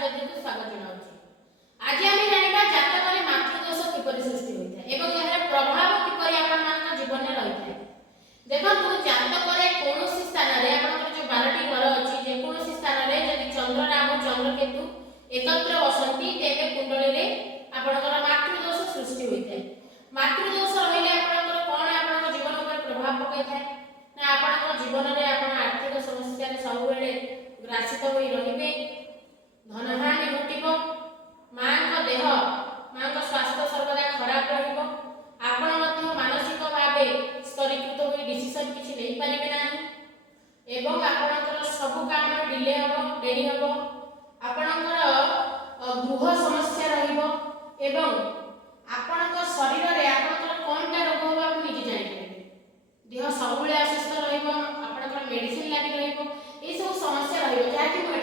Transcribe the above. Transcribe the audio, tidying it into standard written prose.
ଛାତ୍ରଛାତ୍ରୀଙ୍କୁ ସ୍ୱାଗତ ଜଣାଉଛି। ଆଜି ଆମେ ଜାଣିବା ଜାତକରେ ମାତୃଦୋଷ କିପରି ସୃଷ୍ଟି ହୋଇଥାଏ ଏବଂ ଏହାର ପ୍ରଭାବ କିପରି ଆପଣମାନଙ୍କ ଜୀବନରେ ରହିଥାଏ। ଦେଖନ୍ତୁ, ଜାତକରେ କୌଣସି ସ୍ଥାନରେ ଆପଣଙ୍କର ଯେଉଁ 12ଟି ଘର ଅଛି, ଯେକୌଣସି ସ୍ଥାନରେ ଯଦି ଚନ୍ଦ୍ର ରାହୁ ଚନ୍ଦ୍ରକେତୁ ଏକତ୍ର ବସନ୍ତି ତେବେ କୁଣ୍ଡଳୀରେ ଆପଣଙ୍କର ମାତୃଦୋଷ ସୃଷ୍ଟି ହୋଇଥାଏ। ମାତୃଦୋଷ ରହିଲେ ଆପଣଙ୍କର କ'ଣ ଆପଣଙ୍କ ଜୀବନ ଉପରେ ପ୍ରଭାବ ପକାଇଥାଏ ନା ଆପଣଙ୍କ ଜୀବନରେ ଆପଣ ଆର୍ଥିକ ସମସ୍ୟାରେ ସବୁବେଳେ ଗ୍ରାସିତ ହୋଇ ରହିବେ, ଧନହାନି ଘଟିବ, ମାଙ୍କ ସ୍ୱାସ୍ଥ୍ୟ ସର୍ବଦା ଖରାପ ରହିବ, ଆପଣ ମଧ୍ୟ ମାନସିକ ଭାବେ ସ୍ତରୀକୃତ ହୋଇ ଡିସିସନ କିଛି ନେଇପାରିବେ ନାହିଁ ଏବଂ ଆପଣଙ୍କର ସବୁ କାମରେ ଡିଲେ ହେବ, ଡେରି ହେବ, ଆପଣଙ୍କର ଗୃହ ସମସ୍ୟା ରହିବ ଏବଂ ଆପଣଙ୍କ ଶରୀରରେ ଆପଣଙ୍କର କ'ଣଟା ରୋଗ ହେବ ଆପଣ ନିଜେ ଜାଣିପାରିବେ। ଦେହ ସବୁବେଳେ ଅସୁସ୍ଥ ରହିବ, ଆପଣଙ୍କର ମେଡିସିନ ଲାଗି ରହିବ, ଏସବୁ ସମସ୍ୟା ରହିବ ଯାହାକି ମୁଁ